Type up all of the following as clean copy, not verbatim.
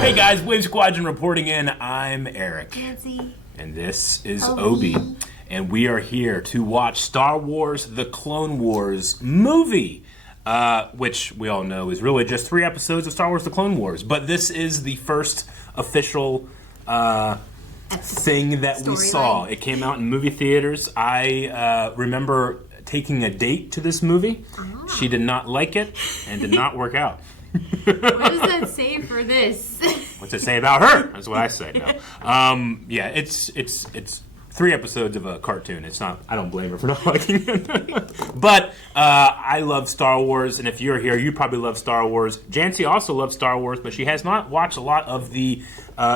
Hey guys, Wave Squadron reporting in. I'm Eric. Janci. And this is Obi. And we are here to watch Star Wars The Clone Wars movie. Which we all know is really just 3 episodes of Star Wars The Clone Wars. But this is the first official thing that we saw. It came out in movie theaters. I remember taking a date to this movie. She did not like it and did not work out. What does that say for this? What's it say about her? That's what I say. No. Yeah, it's 3 episodes of a cartoon. It's not. I don't blame her for not liking it. But I love Star Wars, and if you're here, you probably love Star Wars. Janci also loves Star Wars, but she has not watched a lot of the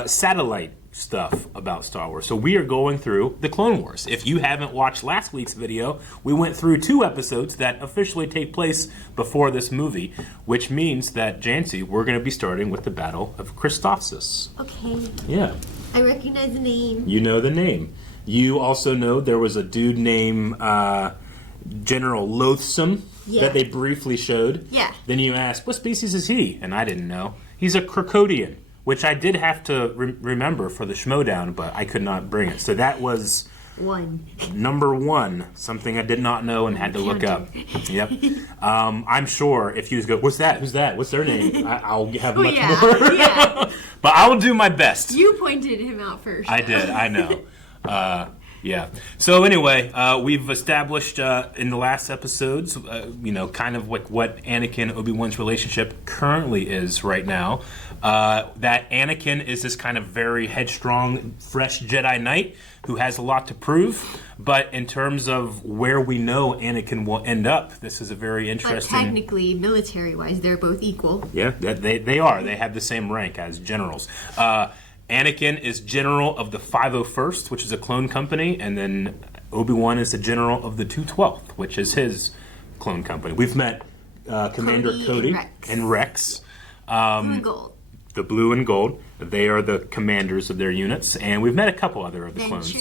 satellite stuff about Star Wars. So we are going through the Clone Wars. If you haven't watched last week's video, we went through 2 episodes that officially take place before this movie, which means that, Janci, we're going to be starting with the Battle of Christophsis. Okay. Yeah. I recognize the name. You know the name. You also know there was a dude named General Loathsome that they briefly showed. Yeah. Then you asked, what species is he? And I didn't know. He's a Crocodian, which I did have to remember for the Schmodown, but I could not bring it. So that was number 1, something I did not know and had to look up. Yep. I'm sure if you go, what's that? Who's that? What's their name? I'll have much more. Yeah. But I will do my best. You pointed him out first. I did. I know. Yeah. So anyway, we've established in the last episodes, kind of like what Anakin and Obi-Wan's relationship currently is right now. That Anakin is this kind of very headstrong, fresh Jedi Knight who has a lot to prove. But in terms of where we know Anakin will end up, this is a very interesting... But technically, military-wise, they're both equal. Yeah, they are. They have the same rank as generals. Anakin is general of the 501st, which is a clone company, and then Obi-Wan is the general of the 212th, which is his clone company. We've met Commander Cody and Rex. Blue and gold. The blue and gold. They are the commanders of their units, and we've met a couple other of the clones.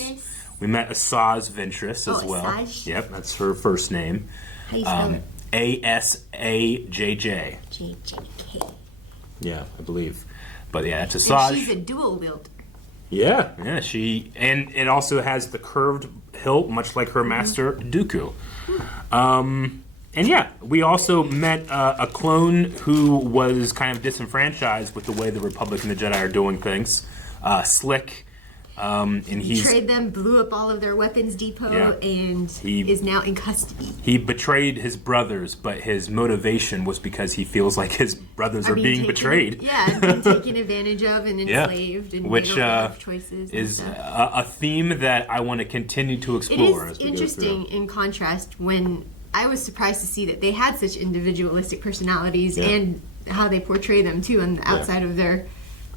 We met Asajj Ventress as well. Asajj? Yep, that's her first name. How you spell it? A-S-A-J-J. J-J-K. Yeah, I believe. But yeah, that's Asajj. And she's a dual wielder. Yeah, and it also has the curved hilt, much like her master Dooku. And yeah, we also met a clone who was kind of disenfranchised with the way the Republic and the Jedi are doing things. Slick, and he betrayed them, blew up all of their weapons depot, and he is now in custody. He betrayed his brothers, but his motivation was because he feels like his brothers are being betrayed. Yeah, being taken advantage of and enslaved, and which made life choices is a theme that I want to continue to explore. It is interesting in contrast when I was surprised to see that they had such individualistic personalities and how they portray them too on the outside of their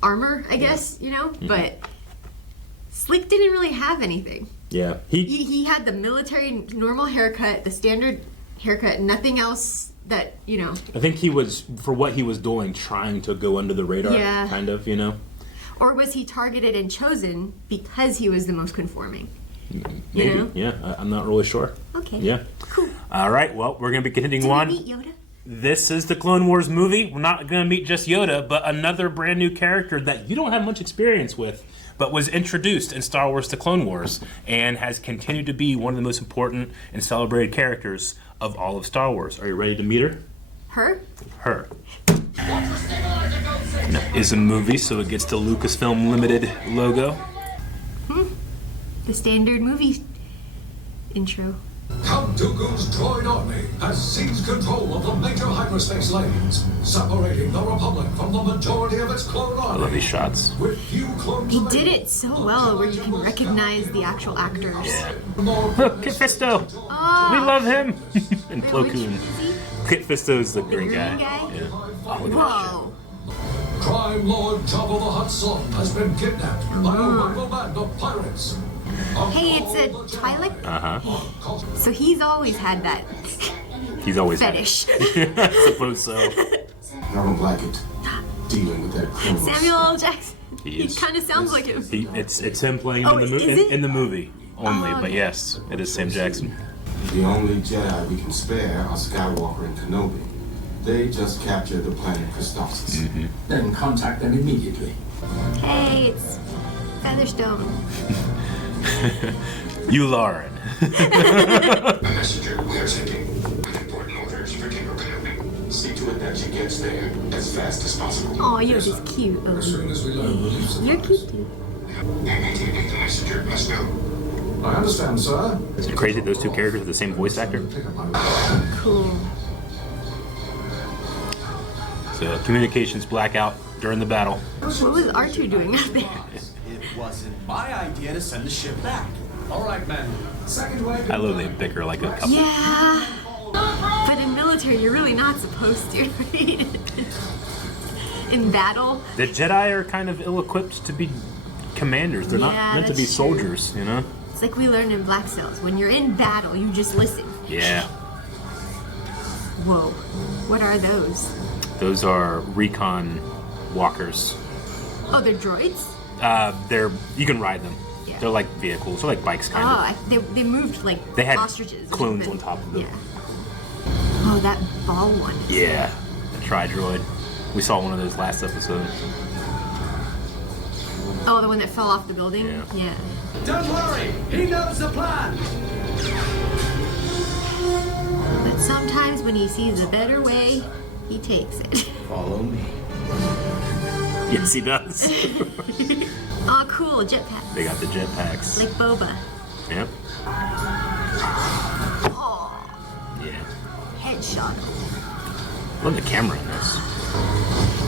armor, I guess, but Slick didn't really have anything. Yeah. He had the military normal haircut, the standard haircut, nothing else that, I think he was, for what he was doing, trying to go under the radar, kind of, Or was he targeted and chosen because he was the most conforming? Maybe, yeah. I'm not really sure. Okay. Yeah. Cool. All right, well, we're going to be continuing on. Did we meet Yoda? This is the Clone Wars movie. We're not going to meet just Yoda, but another brand new character that you don't have much experience with, but was introduced in Star Wars The Clone Wars and has continued to be one of the most important and celebrated characters of all of Star Wars. Are you ready to meet her? Her? Her. Is a movie, so it gets the Lucasfilm Limited logo. The standard movie intro. Count Dooku's droid army has seized control of the major hyperspace lanes, separating the Republic from the majority of its clone army. I love these shots. With few clones He did it so well where you can recognize the actual actors. Yeah. Look, Kit Fisto! Oh. We love him! And Plo Which Koon. is he? Kit Fisto's the green guy. Yeah. Oh, look at that shit. Whoa. Crime Lord Jabba the Hutt's son has been kidnapped by a rival band of pirates. Hey, it's a Twi'lek? So he's always had that He's always fetish. I suppose so. I don't like it. Dealing with that criminal. Samuel L. Jackson. He kind of sounds like him. It's him playing Oh, in, is it? in the movie only, Oh, but yes, it is Sam Jackson. The only Jedi we can spare are Skywalker and Kenobi. They just captured the planet Christophsis. Then contact them immediately. Hey, it's Featherstone. You, Lauren. A messenger we are sending with important orders for General Kenobi. See to it that she gets there as fast as possible. Oh, you're just cute. As soon as we learn the least You're cute too. immediately the messenger must know. I understand, sir. Is it crazy those two characters are the same voice actor? Cool. So communications blackout during the battle. What was R2 doing out there? It wasn't my idea to send the ship back. All right, men. Second wave. I love they bicker like a couple. Yeah. But in military, you're really not supposed to. Right? In battle. The Jedi are kind of ill-equipped to be commanders. They're Yeah, not meant to be that's true. soldiers, you know? It's like we learned in Black Sails. When you're in battle, you just listen. Yeah. Whoa. What are those? Those are recon walkers. Oh, they're droids? You can ride them. Yeah. They're like vehicles. They're like bikes, kind of. They moved like They had ostriches. clones but- on top of them. Yeah. Oh, that ball one. Yeah. The tri-droid. We saw one of those last episode. Oh, the one that fell off the building? Yeah. Don't worry, he knows the plan. But sometimes when he sees a better way, he takes it. Follow me. Yes, he does. Oh, cool. Jetpack. They got the jetpacks. Like Boba. Yep. Oh, Yeah. headshot. Love the camera in this.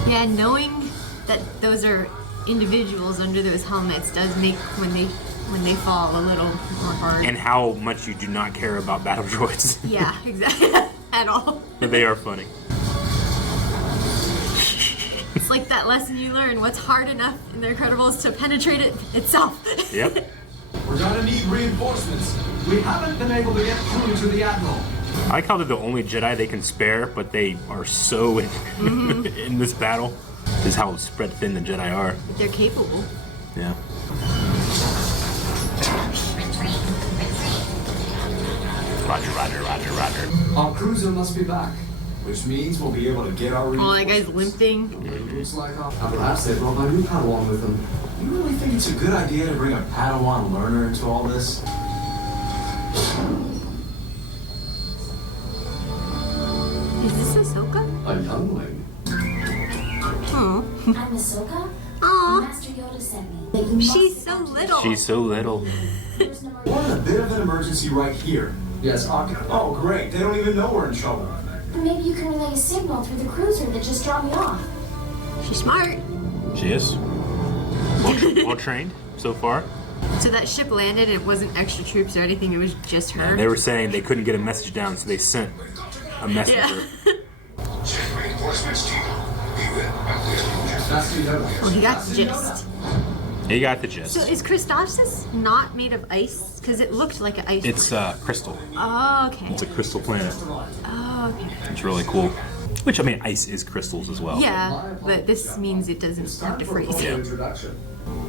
Yeah, knowing that those are individuals under those helmets does make when they fall a little more hard. And how much you do not care about battle droids. Yeah, exactly. At all. But they are funny. It's like that lesson you learn. What's hard enough in The Incredibles to penetrate it itself. Yep. We're gonna need reinforcements. We haven't been able to get through to the Admiral. I like how they're the only Jedi they can spare, but they are so in this battle. This is how spread thin the Jedi are. They're capable. Yeah. Roger. Our cruiser must be back, which means we'll be able to get our Oh, that guy's reinforcements. limping. Looks like perhaps they brought my new Padawan with them. You really think it's a good idea to bring a Padawan learner into all this? Is this Ahsoka? A youngling. Oh. I'm Ahsoka. Aw. Master Yoda sent me. That you must She's so evacuate. little. She's so little. There's no- We're in a bit of an emergency right here. Yes, oh great, they don't even know we're in trouble. Maybe you can relay a signal through the cruiser that just dropped me off. She's smart. She is. Well trained so far. So that ship landed, it wasn't extra troops or anything, it was just her. They were saying they couldn't get a message down, so they sent a messenger. Yeah. Send reinforcements to you. We will uplift Master Yoda. Well, he got the gist. He got the gist. So is Christophsis not made of ice? Because it looked like an ice. It's crystal. Oh, okay. It's a crystal planet. Oh, okay. It's really cool. Which, I mean, ice is crystals as well. Yeah, but this means it doesn't It's have time to for a freeze. full Yeah. introduction.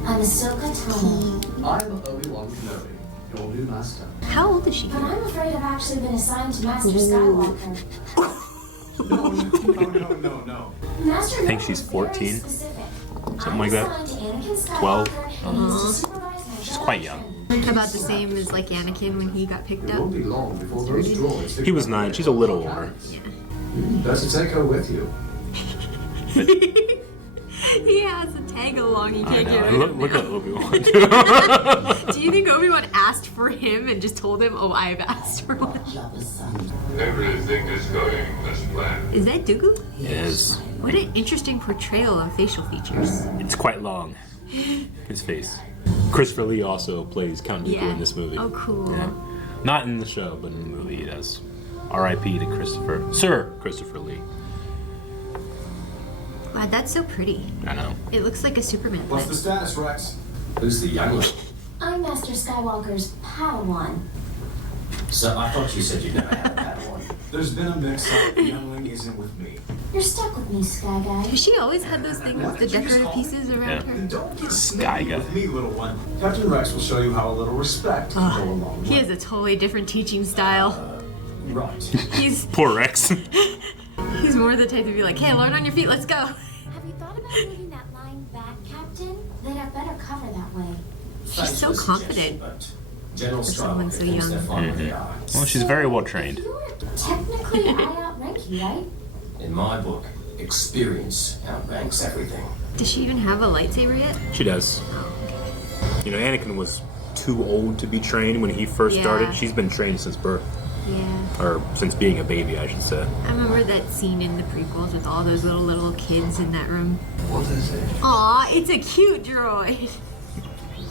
I'm Ahsoka Tano. I'm Obi-Wan Kenobi, your new master. How old is she? But I'm afraid I've actually been assigned to Master Skywalker. No. Master I think Yoda she's was very 14, specific. something like that. I'm assigned to Anakin Skywalker, 12. and he's to supervise my She's quite young. About the same as like Anakin when he got picked It up. won't be long before those droids. He was 9. She's a little older. Better take her with you. He has a tag along he I can't know. get And rid of look at now. Obi-Wan. Do you think Obi-Wan asked for him and just told him, oh, I've asked for one? Everything is going as planned. Is that Dooku? Yes. What an interesting portrayal of facial features. It's quite long. His face. Christopher Lee also plays Count Dooku Yeah. in this movie. Oh, cool. Yeah. Not in the show, but in the movie he does. R.I.P. to Sir Christopher Lee. Wow, that's so pretty. I know. It looks like a Superman What's the planet. status, Rex? Who's the youngling? I'm Master Skywalker's Padawan. So I thought you said you never had a Padawan. There's been a mix-up. The youngling isn't with me. You're stuck with me, Sky Guy. Has she always had those things, the decorative pieces around Yeah. her? Then don't get Sky snippy guy. with me, little one. Captain Rex will show you how a little respect can go a long He way. has a totally different teaching style. Right. He's Poor Rex. He's more the type to be like, hey, learn on your feet, let's go. Have you thought about moving that line back, Captain? They'd have better cover that way. She's so confident. General For Strong someone so thinks they're young. fine where they are. Well, she's very well trained. Technically, I outrank you, right? In my book, experience outranks everything. Does she even have a lightsaber yet? She does. You know, Anakin was too old to be trained when he first Yeah. started. She's been trained since birth. Yeah. Or since being a baby, I should say. I remember that scene in the prequels with all those little kids in that room. What is it? Aw, it's a cute droid.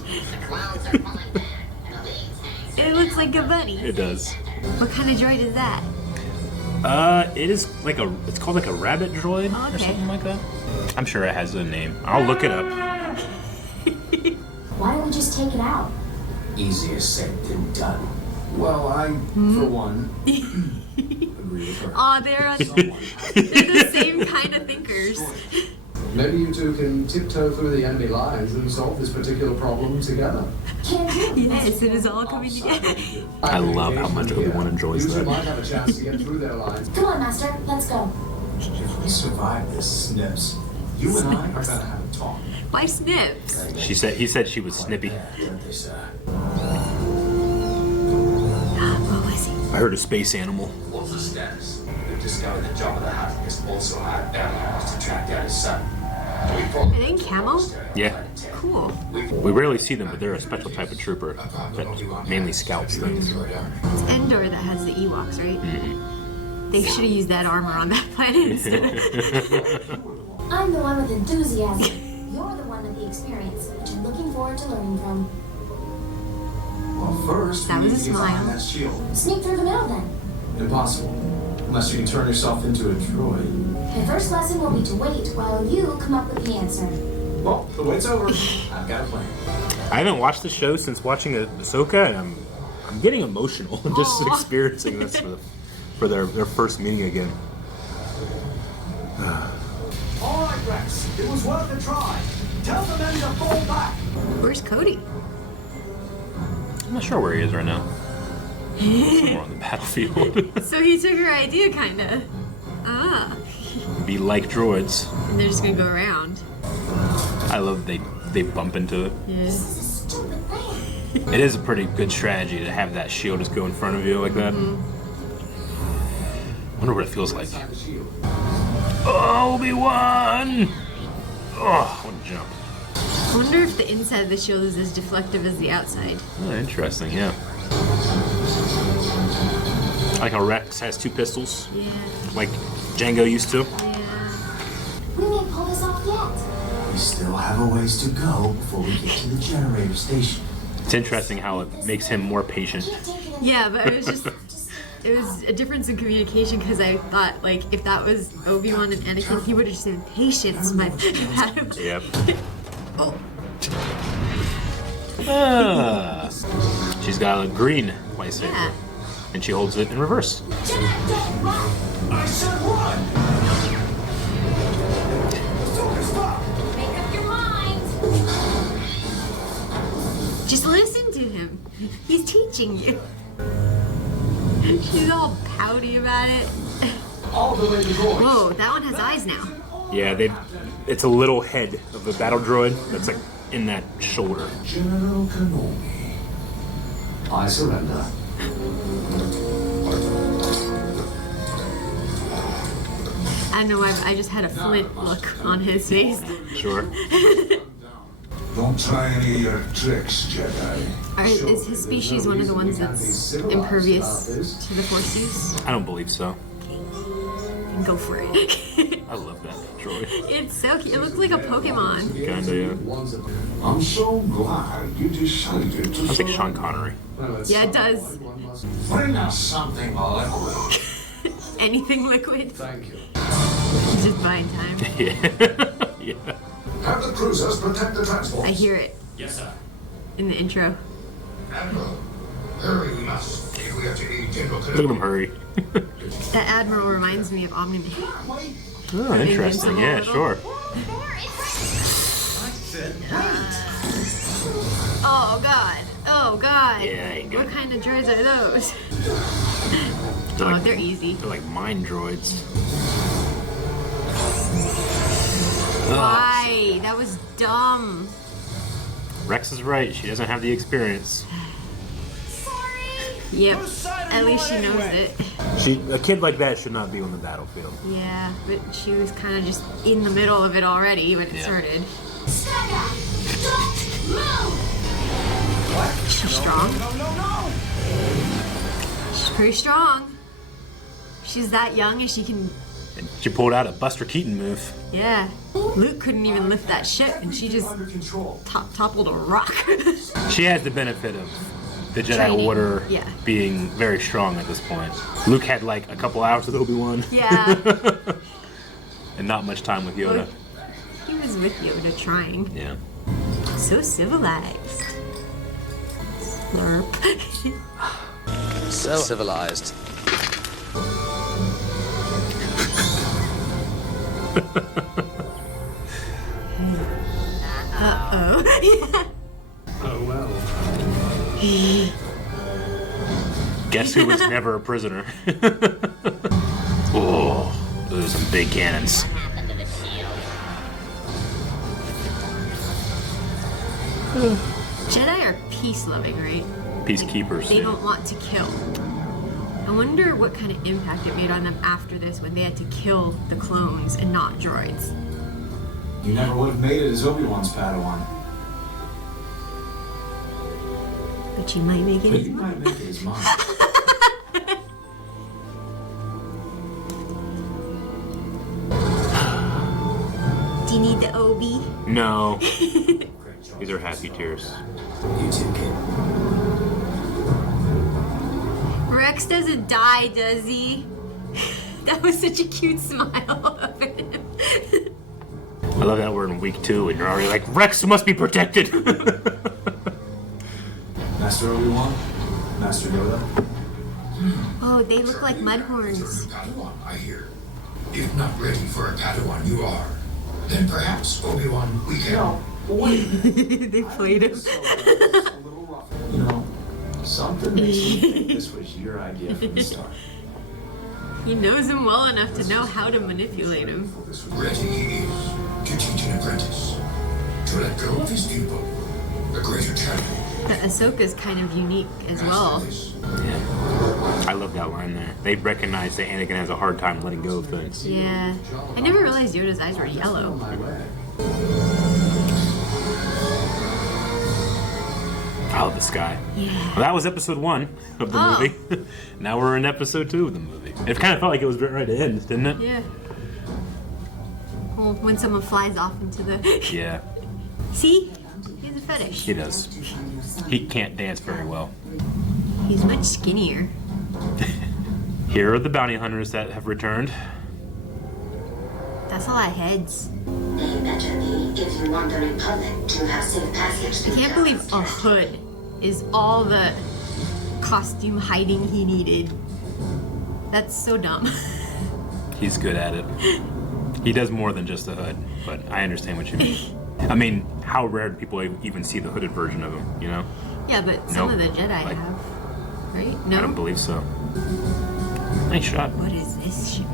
The clouds are falling down, and the leaves hang It looks like a bunny. It does. What kind of droid is that? It is like it's called like a rabbit droid Oh, or okay. something like that. I'm sure it has a name. I'll look it up. Why don't we just take it out? Easier said than done. Well, I, for one, agree with her. Aw, they're the same kind of thinkers. Maybe you two can tiptoe through the enemy lines and solve this particular problem together. Can't do it. Yes, it is all coming together. I love how much Obi-Wan enjoys You two that. might have a chance to get through their lines. Come on, Master, let's go. If we survive this, Snips, you and I are gonna have a talk. Why Snips? He said she was snippy. Yeah, don't they, sir? What was he? I heard a space animal. What's the status? We've discovered that Jabba the Hutt has also hired bounty to track down his son. We Are they in camo? Yeah. Cool. We rarely see them, but they're a special type of trooper that mainly scouts things. It's Endor that has the Ewoks, right? Mm-hmm. They should have used that armor on that planet instead of... I'm the one with enthusiasm. You're the one with the experience, which I'm looking forward to learning from. Well, first, That we was need a to get behind smile. that shield. Sneak through the middle then. Impossible. Unless you can turn yourself into a droid. The first lesson will be to wait while you come up with the answer. Well, the wait's over. I've got a plan. I haven't watched the show since watching Ahsoka, and I'm getting emotional just Aw. experiencing this for their first meeting again. All right, Rex. It was worth a try. Tell the men to fall back. Where's Cody? I'm not sure where he is right now. Somewhere on the battlefield. So he took her idea, kinda. Ah. Be like droids. And they're just gonna go around. I love they bump into it. Yeah. This is a stupid plan. It is a pretty good strategy to have that shield just go in front of you like that. Wonder what it feels like. Oh, Obi-Wan! Oh, what a jump. I wonder if the inside of the shield is as deflective as the outside. Oh, interesting, yeah. Like how Rex has 2 pistols, Yeah. like Django used to. Yeah. We may pull this off yet. We still have a ways to go before we get to the generator station. It's interesting how it makes him more patient. Keep taking it. Yeah, but it was just... It was a difference in communication because I thought, like, if that was Obi-Wan and Anakin, he would have just said, patience, my Padawan. Yep. Oh. Ah. She's got a green lightsaber, Yeah. and she holds it in reverse. Jeanette, don't run! I said run! Ahsoka, stop! Make up your mind! Just listen to him. He's teaching you. She's all pouty about it. All the way to Gorge. Whoa, that one has eyes now. Yeah, it's a little head of a battle droid that's like in that shoulder. General Kenobi. I surrender. I don't know why, I just had a flint look on his face. Sure. Don't try any of your tricks, Jedi. Is his species one of the ones that's impervious to the Force use? I don't believe so. Then go for it. I love that droid. It's so cute. It looks like a Pokemon. Kinda, yeah. I'm so glad you decided to. I think Sean Connery. Yeah, it does. Bring us something liquid. Anything liquid. Thank you. He's just buying time. Yeah. Yeah. Have the cruisers protect the transport. I hear it Yes, sir. in the intro. Admiral, hurry we must if we are to aid General Look at him Kenobi. hurry. That Admiral reminds me of Omni-Man. Oh, interesting. Yeah, sure. Oh god. Oh god. Yeah, ain't good. What kind of droids are those? They're Oh, like, they're easy. they're like mind droids. Why? That was dumb. Rex is right. She doesn't have the experience. Yep. At least she knows it. A kid like that should not be on the battlefield. Yeah, but she was kind of just in the middle of it already when it started. Stagger! Don't move! What? She's strong. No! She's pretty strong. She's that young and she can. And she pulled out a Buster Keaton move. Yeah. Luke couldn't even lift that ship and she just toppled a rock. She has the benefit of the Jedi Training. Order Yeah. being very strong at this point. Luke had like a couple hours with Obi-Wan. Yeah. And not much time with Yoda. He was with Yoda trying. Yeah. So civilized. Slurp. So civilized. Uh-oh. Oh, well. Guess who was never a prisoner? Oh, those are some big cannons. What happened to the shield? Jedi are peace-loving, right? Peacekeepers. They yeah. don't want to kill. I wonder what kind of impact it made on them after this when they had to kill the clones and not droids. You never would have made it as Obi-Wan's Padawan. But you might make it But as you might make it as mine. Do you need the Obi? No. These are happy tears. You too, kid. Rex doesn't die, does he? That was such a cute smile of him. I love that we're in week 2 and you're already like, Rex must be protected. Master Obi-Wan? Master Yoda? Oh, they look like mudhorns. Padawan, I hear. If not ready for a Padawan, you are. Then perhaps, Obi-Wan, we can... No, wait. They played him. You know, something makes me think this was your idea from the start. He knows him well enough to know how to manipulate him. Ready he is to teach an apprentice, to let go of his pupil, the greater champion. But Ahsoka's kind of unique as well. Yeah. I love that line there. They recognize that Anakin has a hard time letting go of things. Yeah. I never realized Yoda's eyes were yellow. I love the sky. Yeah. Well, that was episode 1 of the movie. Now we're in episode 2 of the movie. It kind of felt like it was ready to end, didn't it? Yeah. Well, when someone flies off into the... Yeah, See? He has a fetish. he does. He can't dance very well. He's much skinnier. Here are the bounty hunters that have returned. That's a lot of heads. They better be if you want the Republic to have safe passage. I can't believe a hood is all the costume hiding he needed. That's so dumb. He's good at it. He does more than just a hood, but I understand what you mean. I mean, how rare do people even see the hooded version of him, you know? Yeah, but some Nope. of the Jedi Like- have. Right? I No? don't believe so. Nice shot. What is this ship?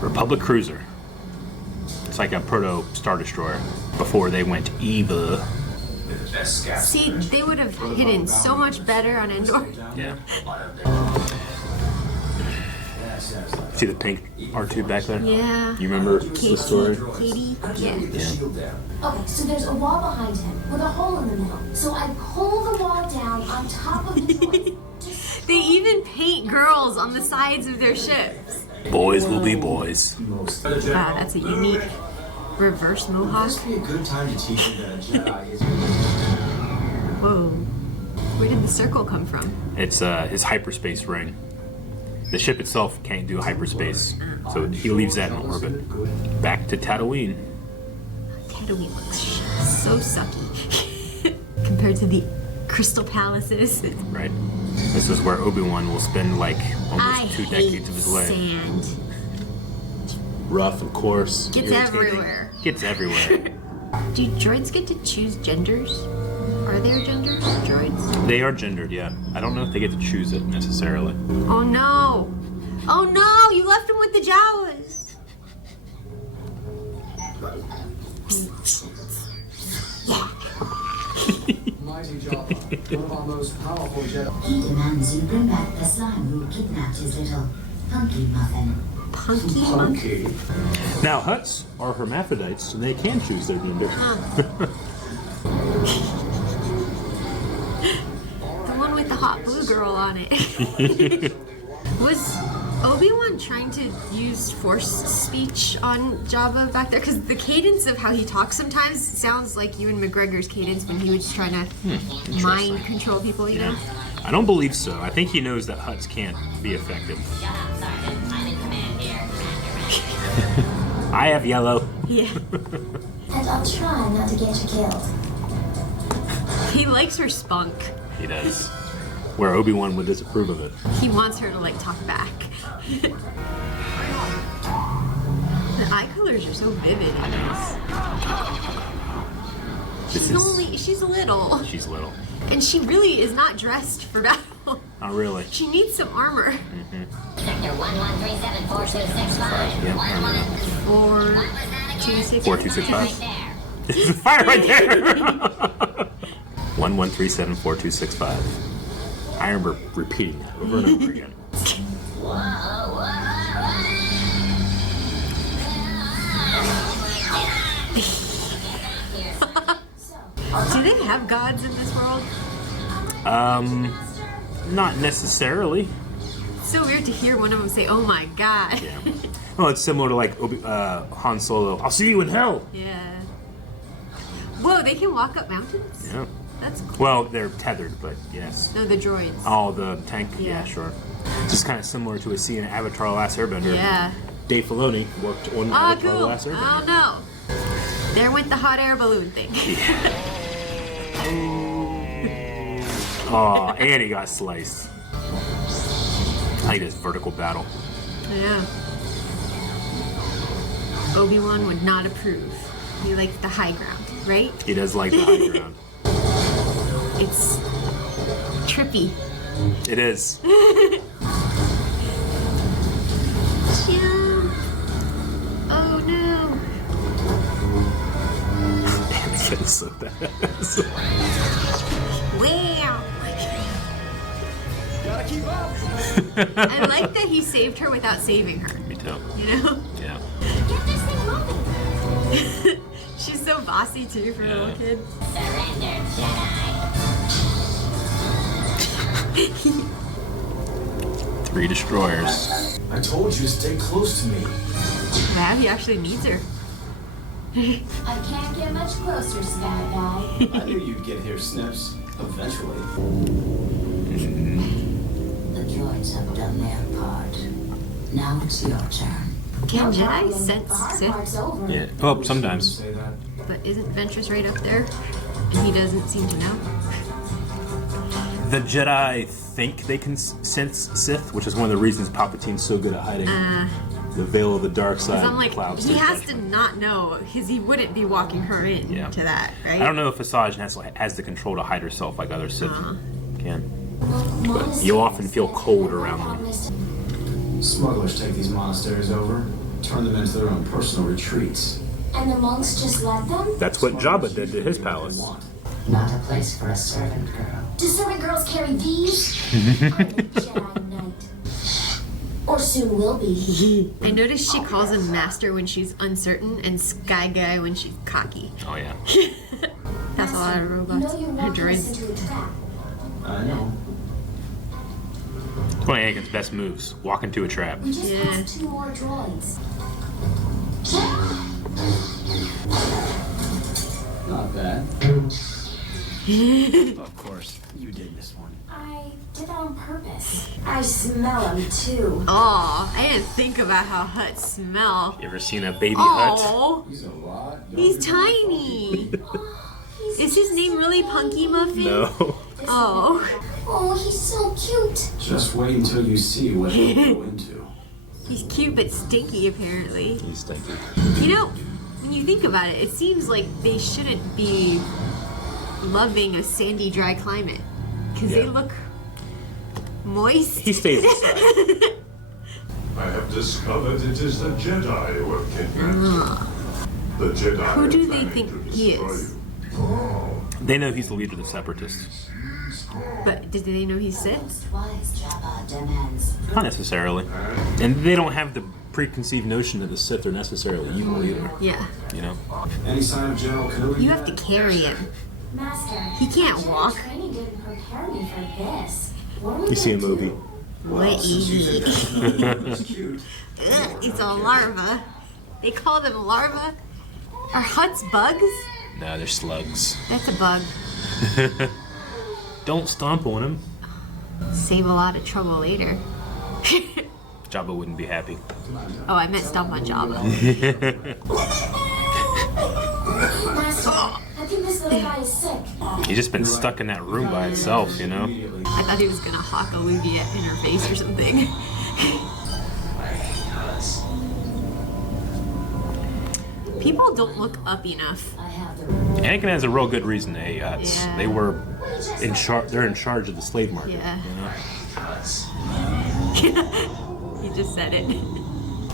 Republic cruiser. It's like a proto Star Destroyer before they went evil. See, they would have hidden so much better on Endor. Yeah. See the pink R2 back there? Yeah. You remember the story? Katie? Yeah. Okay, so there's a wall behind him with a hole in the middle. So I pull the wall down on top of the droid. They even paint girls on the sides of their ships. Boys will be boys. Wow, that's a unique reverse mohawk. This would be a good time to teach you that a Jedi is... Whoa. Where did the circle come from? It's his hyperspace ring. The ship itself can't do hyperspace, so he leaves that in orbit. Back to Tatooine. Tatooine looks so sucky compared to the Crystal Palaces. Right. This is where Obi-Wan will spend like I almost 2 hate decades of his life. sand. Rough, of course. Gets irritating. everywhere. Gets everywhere. Do droids get to choose genders? Are there genders, droids? They are gendered, yeah. I don't know if they get to choose it necessarily. Oh no! Oh no! You left him with the Jawas! Mighty Jabba, one of our most powerful Jedi. He demands you bring back the slime who kidnapped his little punky muffin. Punky. Now, Hutts are hermaphrodites, and they can choose their gender. The one with the hot blue girl on it. Was Obi-Wan trying to use force speech on Jabba back there? Because the cadence of how he talks sometimes sounds like Ewan McGregor's cadence when he was trying to mind control people, you know? I don't believe so. I think he knows that Hutts can't be effective. Shut up, Sergeant. I'm in command here. I have yellow. Yeah. And I'll try not to get you killed. He likes her spunk. He does. Where Obi-Wan would disapprove of it. He wants her to, like, talk back. The eye colors are so vivid in this. She's little. She's little. And she really is not dressed for battle. Not really. She needs some armor. Sector 11374265. Yep. 4265. There's a fire right there. 11374265. I remember repeating that over and over again. Do they have gods in this world? Not necessarily. It's so weird to hear one of them say, "Oh my god." Yeah. Well, it's similar to like Han Solo. I'll see you in hell. Yeah. Whoa, they can walk up mountains? Yeah. That's cool. Well, they're tethered, but yes. No, the droids. Oh, the tank. Yeah, Yeah. sure. Just kind of similar to a scene in Avatar: Last Airbender. Yeah. Dave Filoni worked on Oh, Avatar: cool. Last Airbender. Oh no. There went the hot air balloon thing. Oh, and he got sliced. I like this vertical battle. Yeah. Obi-Wan would not approve. He likes the high ground, right? He does like the high ground. It's trippy. It is. Jump. Oh no. Anakin is so badass. Wow. Gotta keep up. I like that he saved her without saving her. Me too. You know? Yeah. Get this thing moving. She's so bossy too for a little kid. Surrender, Jedi. 3 destroyers. I told you to stay close to me. Wow, he actually needs her. I can't get much closer, Sky Guy. I knew you'd get here, Snips. Eventually. The droids have done their part. Now it's your turn. Can Jedi The sense hard Sith? part's over. Yeah. Oh, sometimes. Say that. But isn't Ventress right up there? And he doesn't seem to know. The Jedi think they can sense Sith, which is one of the reasons Palpatine's so good at hiding the veil of the dark side. Because I'm like, clouds he to has judgment. to not know, because he wouldn't be walking her in Yeah. to that, right? I don't know if Asajj has the control to hide herself like other Sith can. But you often feel cold around them. Smugglers take these monasteries over, turn them into their own personal retreats. And the monks just let them? That's what Jabba did to his palace. Not a place for a servant girl. Do servant girls carry these? I'm a Jedi Knight. Or soon will be. I noticed she calls him master when she's uncertain and Sky Guy when she's cocky. Oh yeah. That's a lot of You robots. know you're Or walking us droids. into a trap. I know. It's one of Anakin's best moves. Walk into a trap. We just Yeah. passed 2 more droids. Not bad. Of course, you did this one. I did that on purpose. I smell them too. Aw, I didn't think about how Hutts smell. You ever seen a baby Hutt? Oh, He's a lot. he's tiny. Is his name really Punky Muffin? No. Oh. Oh, he's so cute. Just wait until you see what he'll go into. He's cute but stinky, apparently. He's stinky. You know, when you think about it, it seems like they shouldn't be loving a sandy, dry climate. Because they Yeah. look moist. He stays inside. I have discovered it is the Jedi who have kidnapped you. The Jedi Who do are they planning think to he destroy is? you. They know he's the leader of the Separatists. But did they know he's Sith? Wise Jabba demands. Not necessarily. And they don't have the preconceived notion that the Sith are necessarily evil either. Yeah. You know? Any sign of General Kenobi? You have to carry him. Master, He can't Jedi walk. training didn't prepare me for this. What are we You see a gonna movie. do? Well, since you think that Kenobi is cute. It's a larva. They call them larva. Are Hutts bugs? No, they're slugs. That's a bug. Don't stomp on him. Save a lot of trouble later. Jabba wouldn't be happy. Oh, I meant stomp on Jabba. Master, I think this little guy is sick. He's just been stuck in that room by itself, you know? I thought he was gonna hawk a loogie in her face or something. People don't look up enough. I have the Anakin has a real good reason to hate Hutts. Yeah. They were in charge. They're in charge of the slave market. Yeah. You know? He just said it.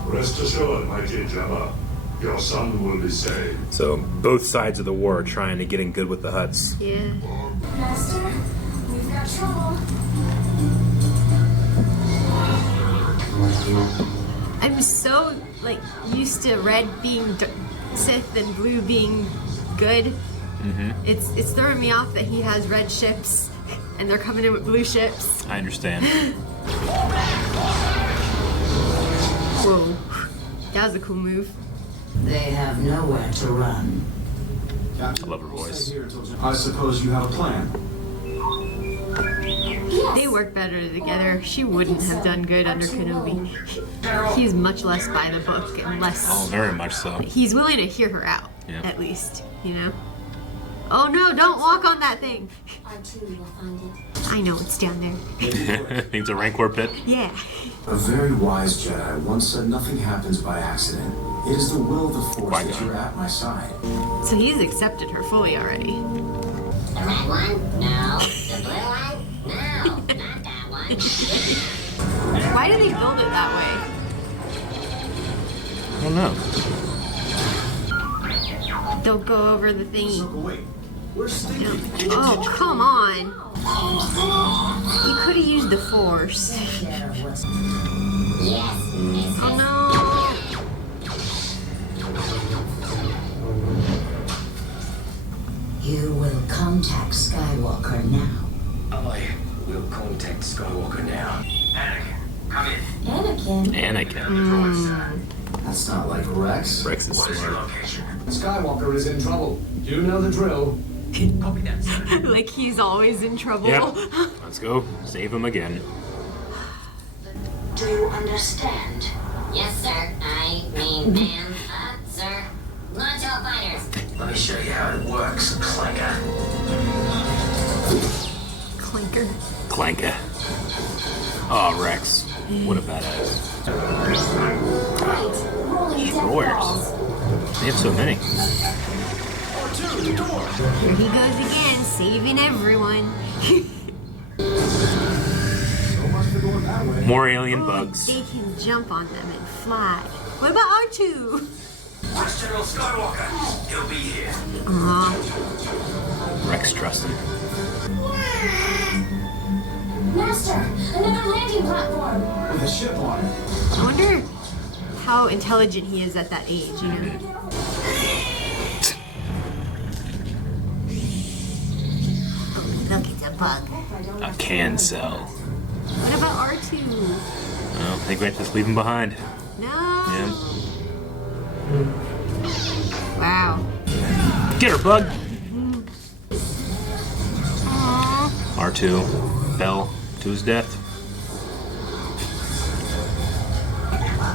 Rest assured, mighty Jabba, your son will be saved. So both sides of the war are trying to get in good with the Hutts. Yeah. Master, we've got trouble. I'm so used to red being Sith and blue being good. Mm-hmm. It's throwing me off that he has red ships and they're coming in with blue ships. I understand. Whoa, that was a cool move. They have nowhere to run. I love her voice. I suppose you have a plan. Yes. They work better together. She wouldn't have done good under Kenobi. He's much less by the book and Oh, less. very much so. He's willing to hear her out, Yeah. at least, you know? Oh no, don't walk on that thing. R2 will find it. I know it's down there. Needs a Rancor pit. Yeah. A very wise Jedi once said nothing happens by accident. It is the will of the Force that Qui-Gon. you're at my side. So he's accepted her fully already. The red one? No. The blue one? No. Not that one. Why do they build it that I don't know. way? Don't go over the thingy. Ahsoka, wait. We're stinky. Oh, come on. You could have used the Force. Care of what's Yes, Mrs. Oh no. You will contact Skywalker now. I will contact Skywalker now. Anakin, come in. Anakin? Anakin. That's not like Rex. Rex is What is your smart. location? Skywalker is in trouble. You know the drill. Copy that, sir. Like he's always in trouble. Yep. Let's go save him again. Do you understand? Yes, sir. I mean, ma'am. Sir. Launch all fighters. Let me show you how it works, Clanker. Clinker. Clanka. Oh, Rex. What a badass. Great. Rolling death Destroyers. balls. They have so many. Here he goes again, saving everyone. More alien Oh, bugs. they can jump on them and fly. What about R2? Where's General Skywalker? He'll be here. Rex trusts him. Master, another landing platform. With a ship on it. I wonder how intelligent he is at that age, you know? Oh, look, it's a bug. A can cell. What about R2? Well, I think we have to just leave him behind. No. Yeah. Wow. Get her, bug. Aww. R2 fell to his death.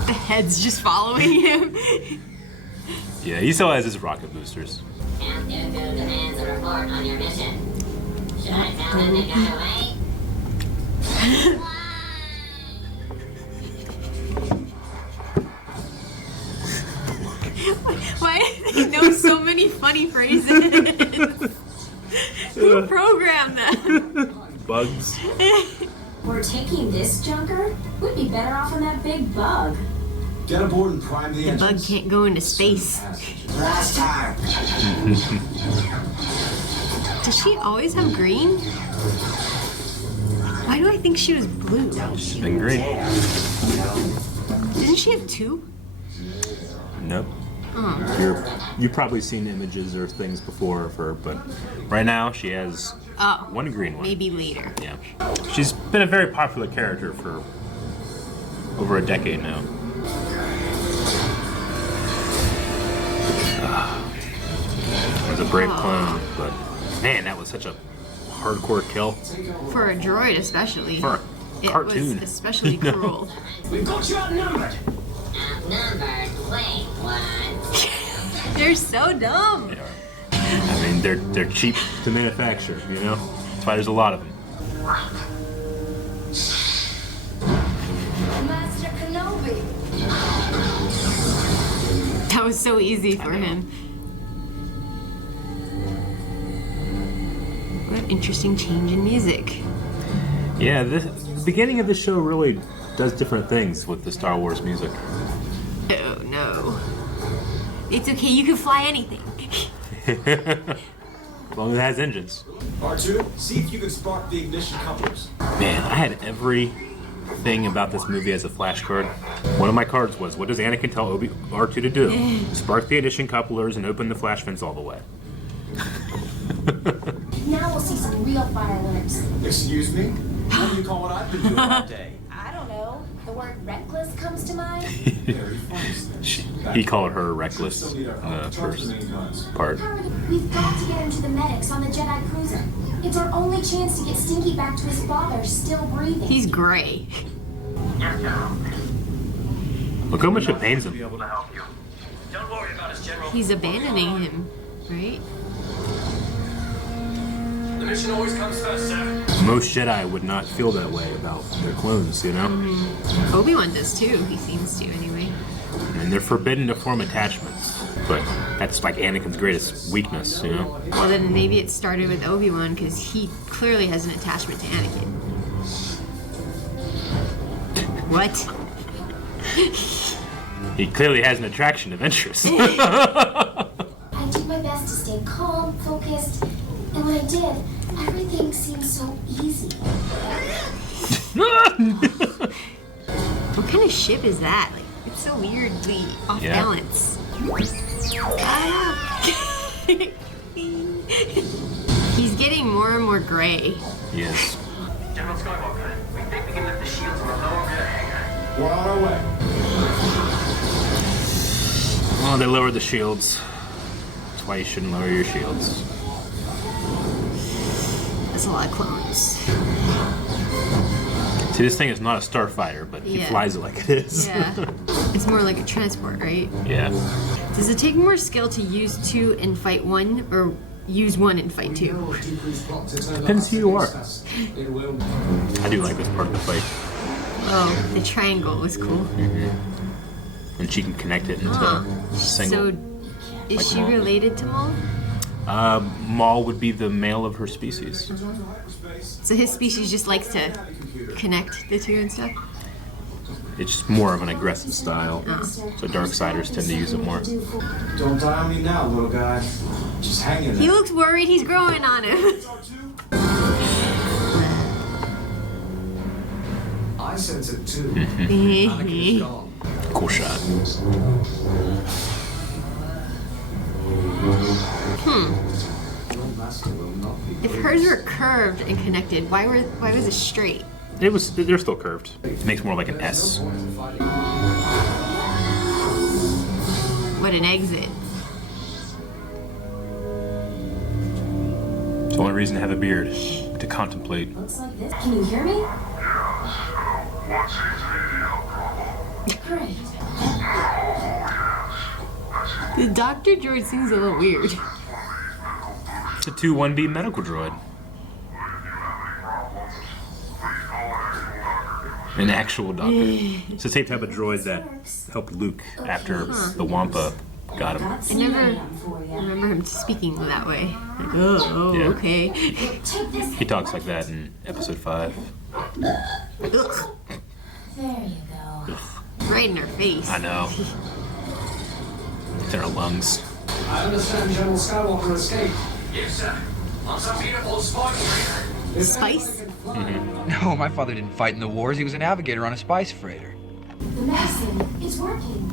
The head's just following him. Yeah, he still has his rocket boosters. Camp Dooku demands a report on your mission. Should I tell them it got away? Why do they know so many funny phrases? Who programmed them? Bugs. We're taking this junker? We'd be better off on that big bug. Get aboard and prime the engines. bug can't go into space. Last time. Does she always have green? Why do I think she was blue? She's been great. Didn't she have 2? Nope. Oh. You've probably seen images or things before of her, but right now she has one green one. Maybe later. Yeah. She's been a very popular character for over a decade now. It was a brave clone, but man, that was such a hardcore kill. For a droid, especially. For a cartoon. It was especially cruel. We've got you outnumbered. Outnumbered? Wait, what? They're so dumb. I mean, they're cheap to manufacture, you know? That's why there's a lot of them. Master Kenobi. That was so easy for him. What an interesting change in music. Yeah, the beginning of the show really does different things with the Star Wars music. Oh no. It's okay, you can fly anything. As long as it has engines. R2, see if you can spark the ignition couplers. Man, I had everything about this movie as a flashcard. One of my cards was, what does Anakin tell R2 to do? Spark the ignition couplers and open the flash vents all the way. Now we'll see some real fireworks. Excuse me? What do you call what I've been doing all day? I don't know. The word reckless comes to mind. Very funny. He called her reckless Still need our in the charge first the main guns. part. We've got to get him to the medics on the Jedi cruiser. It's our only chance to get Stinky back to his father, still breathing. He's gray. Look how much it pains him. Able to help you. Don't worry about us, General. He's abandoning him, right? The mission always comes first, sir. Most Jedi would not feel that way about their clones, you know? Obi-Wan does too, he seems to anyway. And they're forbidden to form attachments. But that's like Anakin's greatest weakness, you know? Well, then maybe it started with Obi-Wan because he clearly has an attachment to Anakin. What? He clearly has an attraction of interest. I did my best to stay calm, focused, and when I did, everything seemed so easy. What kind of ship is that? Like, it's so weirdly off balance. He's getting more and more gray. Yes. General Skywalker, we think we can lift the shields on the lower rear hangar. We're on our way. Well, they lowered the shields. That's why you shouldn't lower your shields. That's a lot of clones. See, this thing is not a starfighter, but he flies it like it is. Yeah. It's more like a transport, right? Yeah. Does it take more skill to use 2 and fight 1, or use 1 and fight 2? Depends who you are. I do like this part of the fight. Oh, the triangle was cool. And she can connect it into a single. So, is like she Maul. related to Maul? Maul would be the male of her species. So his species just likes to connect the 2 and stuff? It's more of an aggressive style. So Darksiders tend to use it more. Don't die on me now, little guy. Just hang in there. He looks worried he's growing on him. I sense it too. Anakin's gone. Cool shot. Your master will not be If hers were curved and connected, why was it straight? They're still curved. It makes more like an S. What an exit. It's the only reason to have a beard, to contemplate. Looks like this. Can you hear me? Great. The Dr. Droid seems a little weird. It's a 2-1B medical droid. An actual doctor. It's the same type of droid that helped Luke after the Wampa got him. I never remember him speaking that way. Like, oh, Yeah. okay. He talks like that in episode 5. Ugh. There you go. Right in her face. I know. In her lungs. I understand General Skywalker escaped. Yes, sir. On some beautiful spice freighter. Spice? No, my father didn't fight in the wars. He was a navigator on a spice freighter. The medicine, it's working.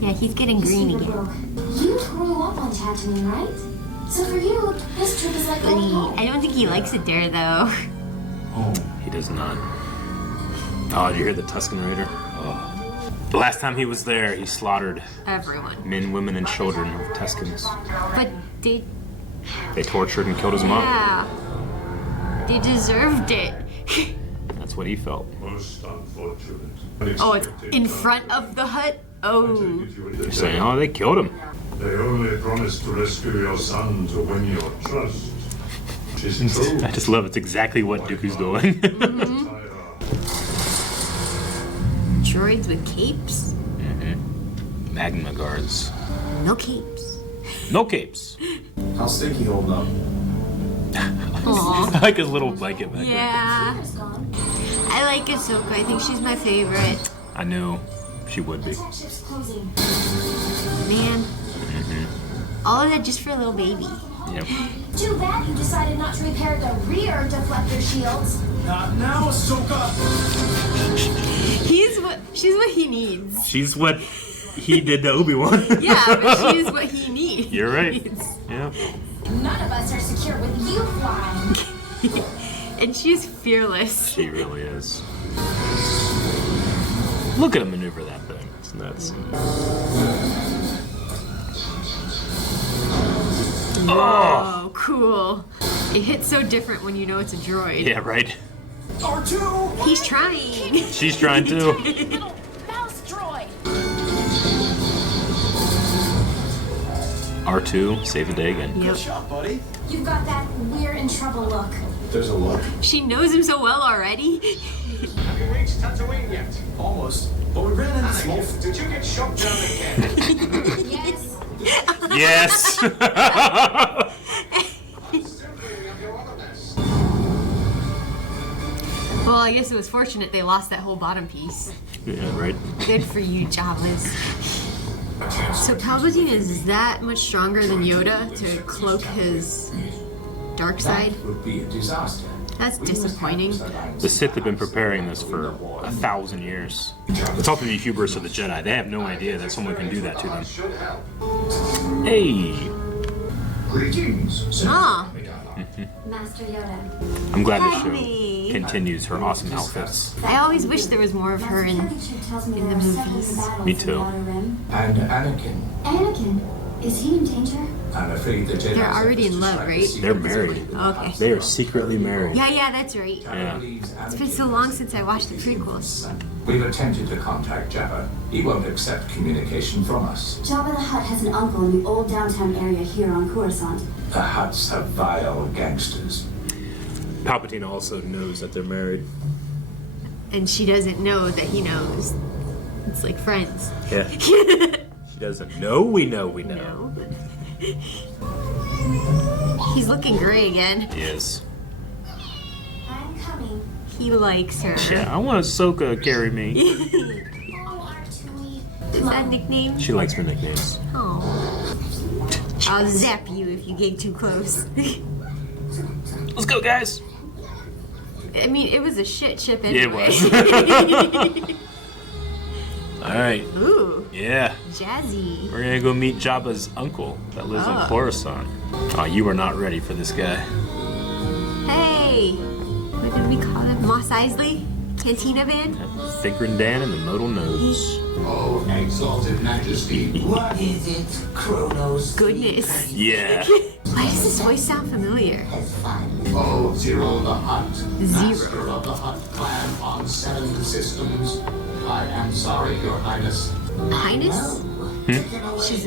Yeah, he's getting green again. You grew up on Tatooine, right? So for you, this trip is like going home. I don't think he likes it there, though. He does not. Oh, did you hear the Tusken Raider? Oh. The last time he was there, he slaughtered Everyone. men, women, and children of Tuscans. But they... They tortured and killed his mom. Yeah. They deserved it. That's what he felt. Most unfortunate. Oh, it's in front of the hut? Oh. You're saying, oh, they killed him. They only promised to rescue your son to win your trust. Which is true. I just love it's exactly what Dooku's doing. Droids with capes? Magma guards. No capes. No capes. How's Stinky holding up? Aww. I like his little blanket back Yeah. I like Ahsoka. I think she's my favorite. there. I knew she would be. Ship's closing. Man. All of that just for a little baby. Yep. Too bad you decided not to repair the rear deflector shields. Not now, Ahsoka! She's what he needs. She's what he did to Obi-Wan. Yeah, but she's what he needs. You're right. Yeah. None of us are secure with you flying. And she's fearless. She really is. Look at him maneuver that thing. It's nuts. Oh, cool. It hits so different when you know it's a droid. Yeah, right. R2! He's trying. She's trying too. Little mouse droid. R2, save the day again. Yep. Shot, buddy. You've got that we're in trouble look. There's a look. She knows him so well already. Have you reached Tatooine yet? Almost. But we ran into small... Did you get shot down again? Yes. Yes. Still dreaming of your otherness. Well, I guess it was fortunate they lost that whole bottom piece. Yeah, right. Good for you, Jawas. So Palpatine is that much stronger than Yoda to cloak his dark side? That would be a disaster. That's disappointing. The Sith have been preparing this for 1,000 years. It's all through the hubris of the Jedi. They have no idea that someone can do that to them. Should help. Hey! Greetings. Ah, Master Yoda. I'm glad this Padme. show continues her awesome outfits. I always wish there was more of her in the movies. Me too. And Anakin. Anakin, is he in danger? I'm afraid the Jedi... They're already in love, right? They're married. Okay. They are secretly married. Yeah, that's right. Yeah. It's been so long since I watched the prequels. We've attempted to contact Jabba. He won't accept communication from us. Jabba the Hutt has an uncle in the old downtown area here on Coruscant. The Hutts are vile gangsters. Palpatine also knows that they're married. And she doesn't know that he knows. It's like friends. Yeah. She doesn't know we know we know. He's looking gray again. He is. I'm coming. He likes her. Yeah, I want Ahsoka to carry me. Oh, Artui. Is that a nickname? She likes her nicknames. Oh. I'll zap you if you get too close. Let's go, guys. I mean, it was a shit ship Yeah, anyway. it was. All right. Ooh, Yeah. jazzy. We're gonna go meet Jabba's uncle that lives in Oh. Coruscant. Oh, you are not ready for this guy. Hey, what did we call him? Mos Eisley? Cantina Van? Thicker Dan and the modal nose. Oh, exalted majesty. What is it, Kronos? Goodness. Yeah. Why does this voice sound familiar? Has fun. Oh, Zero the Hutt. Zero. Master of the Hutt clan on 7 systems. I am sorry, Your Highness. Highness? She's,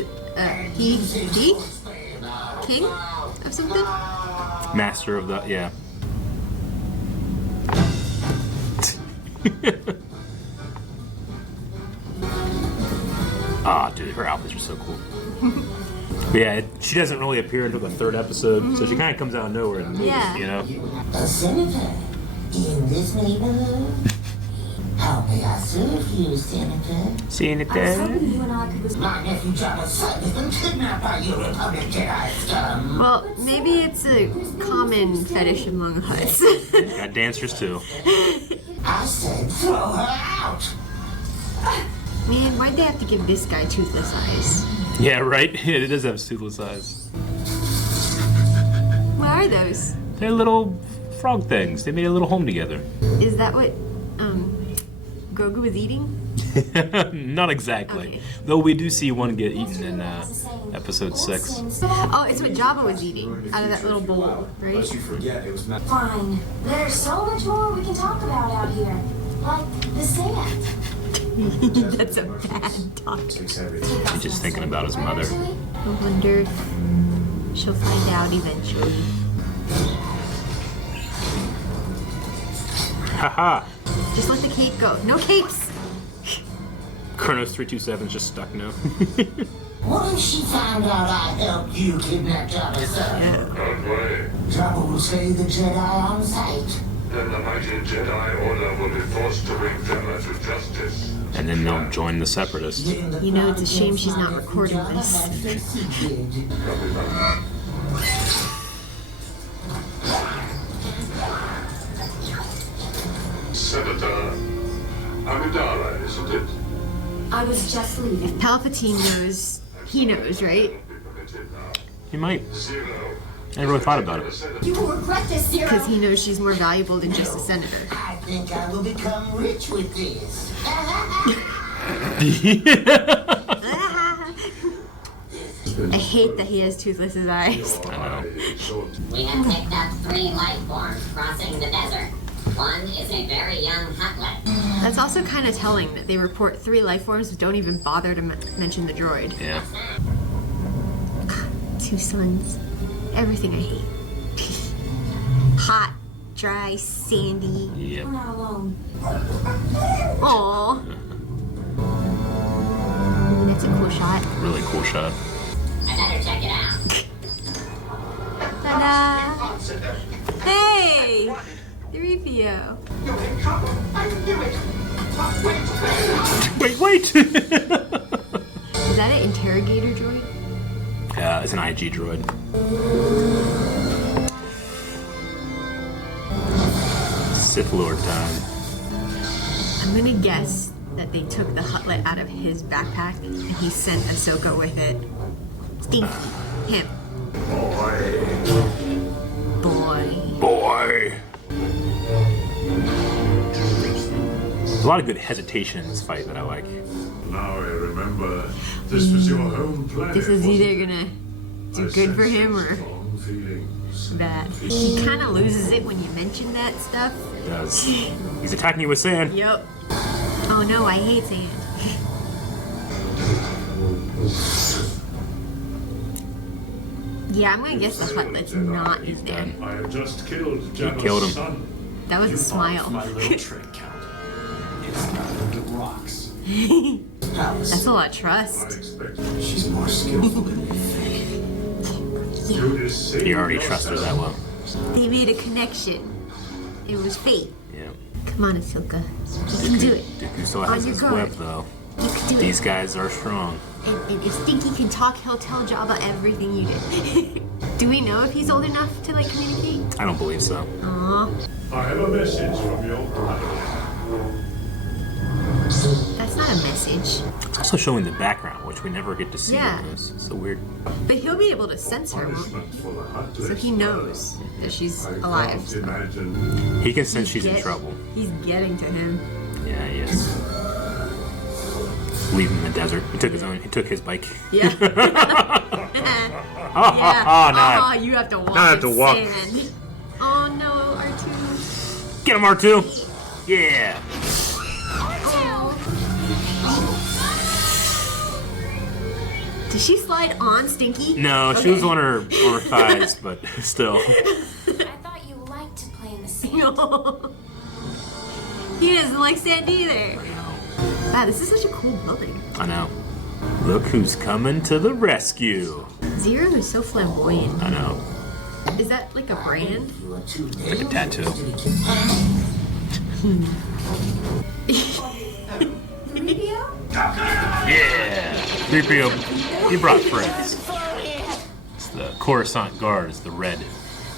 he? King? Of something? Master of the, yeah. Ah, dude, her outfits are so cool. But yeah, she doesn't really appear until the 3rd episode, so she kind of comes out of nowhere in the movie, Yeah. you know? A senator in this neighborhood? How may I serve you, Senator? Senator. My nephew Jabba's son has been kidnapped by you Republic Jedi scum. Well, maybe it's a common fetish among Hutts. Got dancers too. I said throw her out. Man, why'd they have to give this guy toothless eyes? Yeah, right? Yeah, it does have toothless eyes. What are those? They're little frog things. They made a little home together. Is that what Grogu was eating? Not exactly. Okay. Though we do see one get eaten in episode 6. Oh, it's what Jabba was eating out of that little bowl, right? Lest you forget, it was meant. Fine. There's so much more we can talk about out here. Like the sand. That's a bad talk. Takes everything. He's just thinking about his mother. I wonder if she'll find out eventually. Haha! Just let the cape go. No capes! Chronos 327's just stuck now. What if she found out I helped you kidnap Jabba's son? Don't worry. Jabba will slay the Jedi on sight. Then the mighty Jedi Order will be forced to bring Jabba to justice. And then they'll join the Separatists. You know, it's a shame she's not recording this. Senator Amidala, isn't it? I was just leaving. If Palpatine knows, he knows, right? He might. Zero. I never really thought about it. You will regret this, Zero. Because he knows she's more valuable than just a senator. I think I will become rich with this. I hate that he has toothless eyes. I know. We have picked up 3 life forms crossing the desert. One is a very young Huttlet. That's also kind of telling that they report 3 life forms but don't even bother to mention the droid. Yeah. 2 suns. Everything I hate. Hot, dry, sandy. Yep. We're not alone. Aww. Ooh, that's a cool shot. Really cool shot. I better check it out. Ta-da! Hey! 3PO. Wait! Is that an interrogator droid? It's an IG droid. Sith Lord time. I'm gonna guess that they took the Huttlet out of his backpack and he sent Ahsoka with it. Stinky. Him. Boy. There's a lot of good hesitation in this fight that I like. Now I remember this was your home planet. This is either gonna do good for him or bad. He kind of loses it when you mention that stuff. He does. He's attacking you with sand. Yup. Oh no, I hate sand. Yeah, I'm gonna guess the Huttlet's not He's in there. done. I have just killed killed him. Jabba's son. That was a smile. My little trick count. It's not the rocks. That's a lot of I trust. expected She's more skillful than you think. you to save You already trust her that well. They made a connection. It was fate. Yeah. Come on, Ahsoka. You can do it. Dooku still On has your his guard. web though. You can do These it. guys are strong. And if Stinky can talk, he'll tell Jabba everything you did. Do we know if he's old enough to like communicate? I don't believe so. Aw, I have a message from your planet. that's not a message. It's also showing the background, which we never get to see Yeah. in this. It's so weird. But he'll be able to sense her, won't Punishment for the he? Huttlet. So he knows that she's I alive. can't imagine. He can sense she's in Get- trouble. He's getting to him. Yeah, he is. Leave him in the desert. He took his bike. Yeah. Now you have to walk. now I have to in walk. Sand. Oh no, R2. Get him, R2. Yeah. Did she slide on Stinky? No, she was on her thighs, but still. I thought you liked to play in the sand. No. He doesn't like sand either. Wow, this is such a cool building. I know. Look who's coming to the rescue. Zero is so flamboyant. I know. Is that like a brand? Like a tattoo. Yeah! 3PO, he brought friends. It's the Coruscant Guards, the red.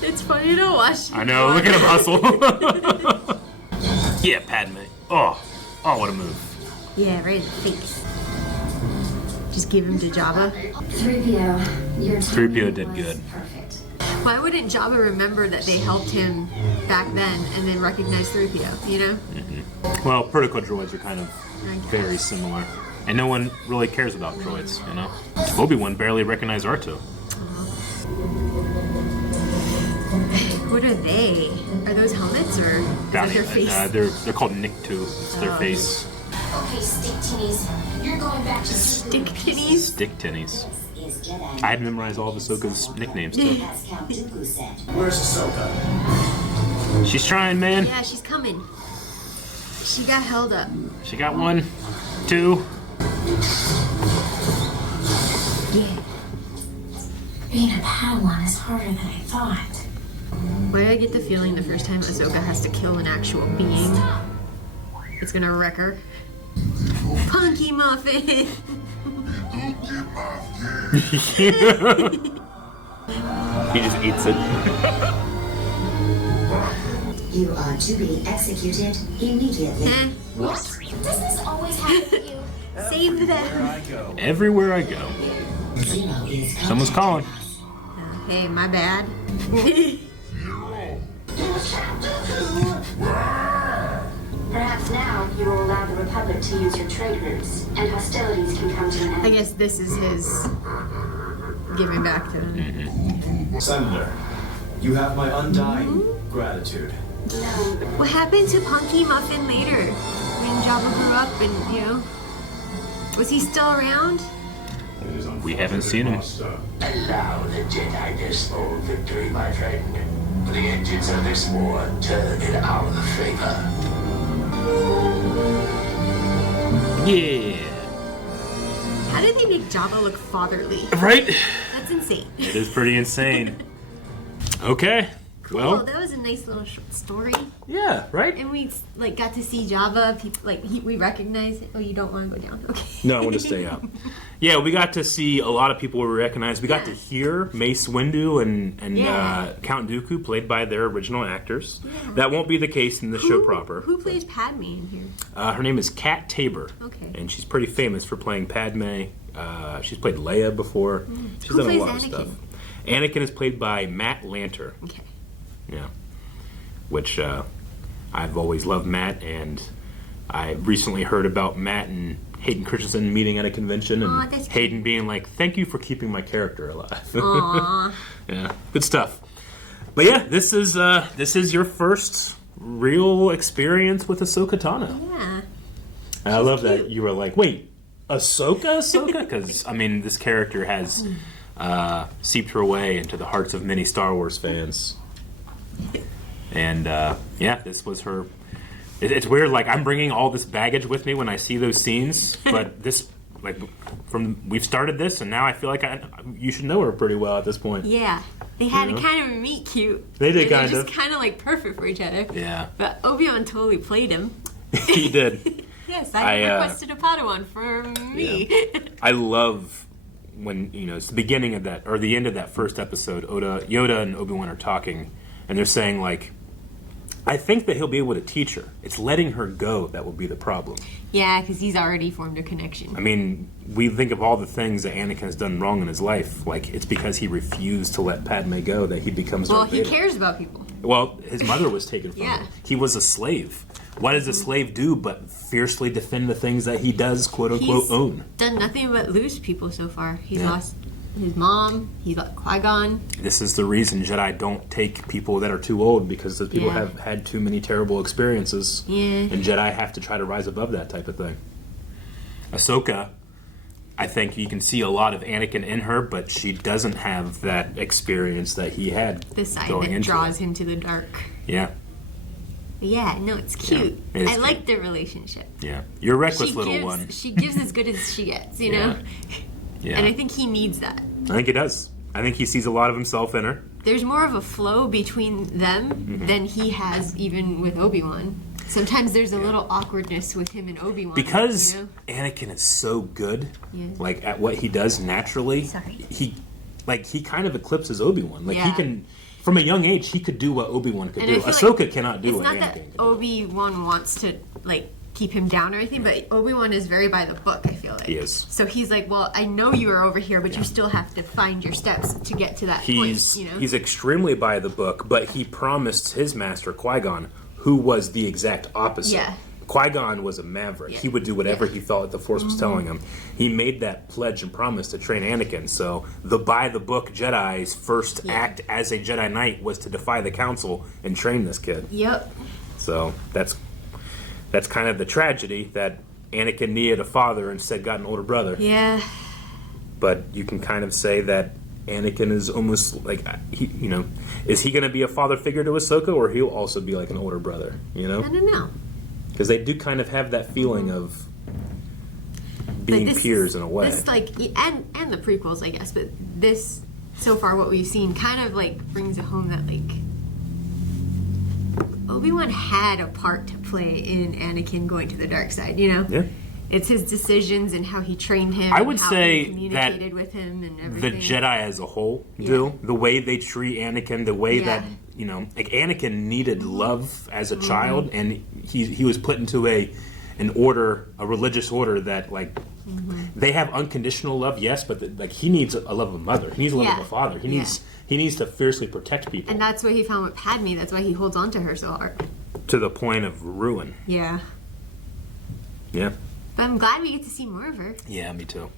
It's funny to watch. I know, look at him hustle. Yeah, Padme. Oh, what a move. Yeah, right in the face. Just give him to Jabba. 3PO, your 3PO did good. perfect. Why wouldn't Jabba remember that they helped him back then and then recognize 3PO, you know? Well, protocol droids are kind of very similar. And no one really cares about droids, you know? Obi-Wan barely recognized R2. What are they? Are those helmets or is that their face? They're called Nikto. It's their face. Okay, stick tinnies. You're going back to Stick tinnies? Stick tinnies. I had memorized all of Ahsoka's nicknames too. Where's Ahsoka? She's trying, man. Yeah, she's coming. She got held up. She got 1, 2. Yeah. Being a Padawan is harder than I thought. Why do I get the feeling the first time Ahsoka has to kill an actual being, it's gonna wreck her? Punky Muffin! He just eats it. You are to be executed immediately. What? Does this always happen to you? Save them! Everywhere I go. Someone's calling. Hey, my bad. Perhaps now you will allow the Republic to use your trade routes, and hostilities can come to an end. I guess this is his giving back to him. Senator, you have my undying gratitude. What happened to Punky Muffin later? When Jabba grew up and, you know, was he still around? We haven't seen him. Allow the Jedi their small victory, my friend. The engines of this war turn in our favor. Yeah. How did they make Jabba look fatherly? Right? That's insane. It is pretty insane. Okay. Well, that was a nice little short story. Yeah, right? And we like got to see Jabba. People we recognize. Oh, you don't want to go down? Okay. No, I want to stay out. Yeah, we got to see a lot of people we recognize. We got to hear Mace Windu and Count Dooku played by their original actors. Yeah. That won't be the case in the show proper. Who plays Padme in here? Her name is Kat Tabor. Okay. And she's pretty famous for playing Padme. She's played Leia before. She's done a lot of stuff. Anakin is played by Matt Lanter. Okay. Yeah. Which I've always loved Matt, and I recently heard about Matt and Hayden Christensen meeting at a convention, and Hayden being like, "Thank you for keeping my character alive." Aww. Yeah, good stuff. But yeah, this is your first real experience with Ahsoka Tano. Yeah. And I love that you were like, "Wait, Ahsoka?" Because I mean, this character has seeped her way into the hearts of many Star Wars fans. And yeah, this was her. It's weird. Like, I'm bringing all this baggage with me when I see those scenes, but this, like, we've started this, and now I feel like you should know her pretty well at this point. Yeah, they had a kind of a meet cute. They did kind of. They're just kind of like perfect for each other. Yeah. But Obi-Wan totally played him. He did. Yes, I requested a Padawan for me. Yeah. I love when it's the beginning of that or the end of that first episode. Yoda and Obi-Wan are talking. And they're saying, like, I think that he'll be able to teach her. It's letting her go that will be the problem. Yeah, because he's already formed a connection. I mean, we think of all the things that Anakin has done wrong in his life. Like, it's because he refused to let Padme go that he becomes Darth Vader. He cares about people. Well, his mother was taken from him. He was a slave. What does a slave do but fiercely defend the things that he does, quote-unquote, own? He's done nothing but lose people so far. He's lost his mom, he got Qui-Gon. This is the reason Jedi don't take people that are too old, because those people have had too many terrible experiences. Yeah. And Jedi have to try to rise above that type of thing. Ahsoka, I think you can see a lot of Anakin in her, but she doesn't have that experience that he had. The side that draws him to the dark. Yeah. Yeah, no, it's cute. Yeah, I like their relationship. Yeah. You're a reckless little one. She gives as good as she gets, you know? Yeah. And I think he needs that. I think he does. I think he sees a lot of himself in her. There's more of a flow between them than he has even with Obi-Wan. Sometimes there's a little awkwardness with him and Obi-Wan. Because you know? Anakin is so good, Yeah. like at what he does naturally, he kind of eclipses Obi-Wan. Like he can, from a young age, he could do what Obi-Wan could do. Ahsoka cannot do what Anakin can do. It's not that Obi-Wan wants to like keep him down or anything, but Obi-Wan is very by the book, I feel like. He is. So he's like, well, I know you are over here, but you still have to find your steps to get to that point, you know? He's extremely by the book, but he promised his master, Qui-Gon, who was the exact opposite. Yeah. Qui-Gon was a maverick. Yeah. He would do whatever he felt like the Force was telling him. He made that pledge and promise to train Anakin, so the by-the-book Jedi's first act as a Jedi Knight was to defy the Council and train this kid. Yep. So that's kind of the tragedy, that Anakin needed a father and instead got an older brother. Yeah. But you can kind of say that Anakin is almost like, is he going to be a father figure to Ahsoka, or he'll also be like an older brother, you know? I don't know. Because they do kind of have that feeling of being peers in a way. This, like, and the prequels, I guess, but this, so far what we've seen, kind of, like, brings it home that, like, Obi-Wan had a part to play in Anakin going to the dark side, you know? Yeah. It's his decisions and how he trained him. I would how say he communicated with him and everything. The Jedi as a whole do. The way they treat Anakin, the way that, like Anakin needed love as a child, and he was put into an order, a religious order that, like, they have unconditional love, yes, but like he needs a love of a mother. He needs a love of a father. He needs to fiercely protect people. And that's what he found with Padme. That's why he holds on to her so hard. To the point of ruin. Yeah. Yeah. But I'm glad we get to see more of her. Yeah, me too.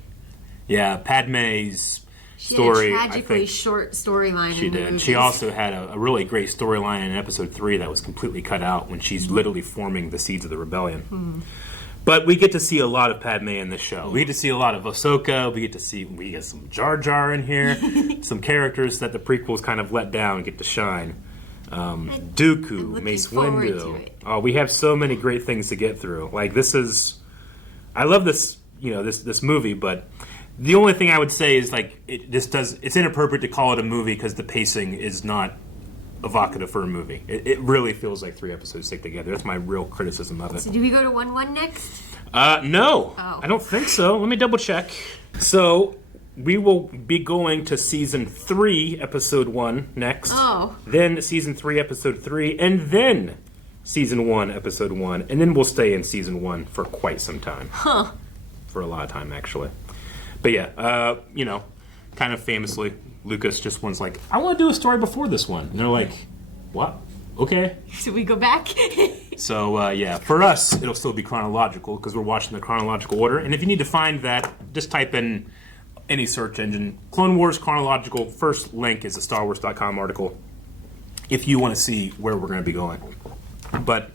Yeah, Padme's story. She had a tragically short storyline. She did. She also had a really great storyline in episode 3 that was completely cut out when she's literally forming the seeds of the rebellion. But we get to see a lot of Padme in this show. We get to see a lot of Ahsoka. We get some Jar Jar in here. Some characters that the prequels kind of let down get to shine. Dooku, Mace Windu. Oh, we have so many great things to get through. Like, I love this, this movie, but the only thing I would say is, like, it's inappropriate to call it a movie because the pacing is not evocative for a movie. It really feels like 3 episodes stick together. That's my real criticism of it. So do we go to 1-1 next? No. Oh. I don't think so. Let me double check. So we will be going to season 3, episode 1 next. Oh. Then season 3, episode 3, and then season 1, episode 1, and then we'll stay in season 1 for quite some time. Huh. For a lot of time, actually. But yeah, kind of famously, Lucas just one's like, I want to do a story before this one. And they're like, what? Okay. So we go back? So, yeah, for us, it'll still be chronological because we're watching the chronological order. And if you need to find that, just type in any search engine, Clone Wars chronological. First link is a StarWars.com article if you want to see where we're going to be going. But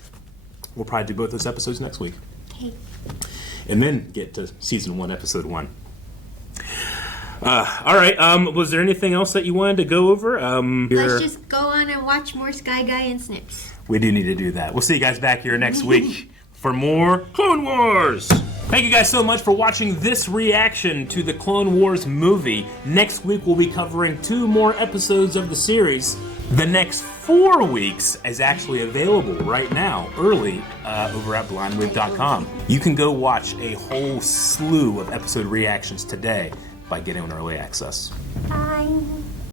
we'll probably do both those episodes next week. Okay. And then get to season 1, episode 1. All right. Was there anything else that you wanted to go over? Let's just go on and watch more Sky Guy and Snips. We do need to do that. We'll see you guys back here next week for more Clone Wars. Thank you guys so much for watching this reaction to the Clone Wars movie. Next week we'll be covering 2 more episodes of the series. The next 4 weeks is actually available right now, early, over at blindwave.com. You can go watch a whole slew of episode reactions today by getting on early access. Bye.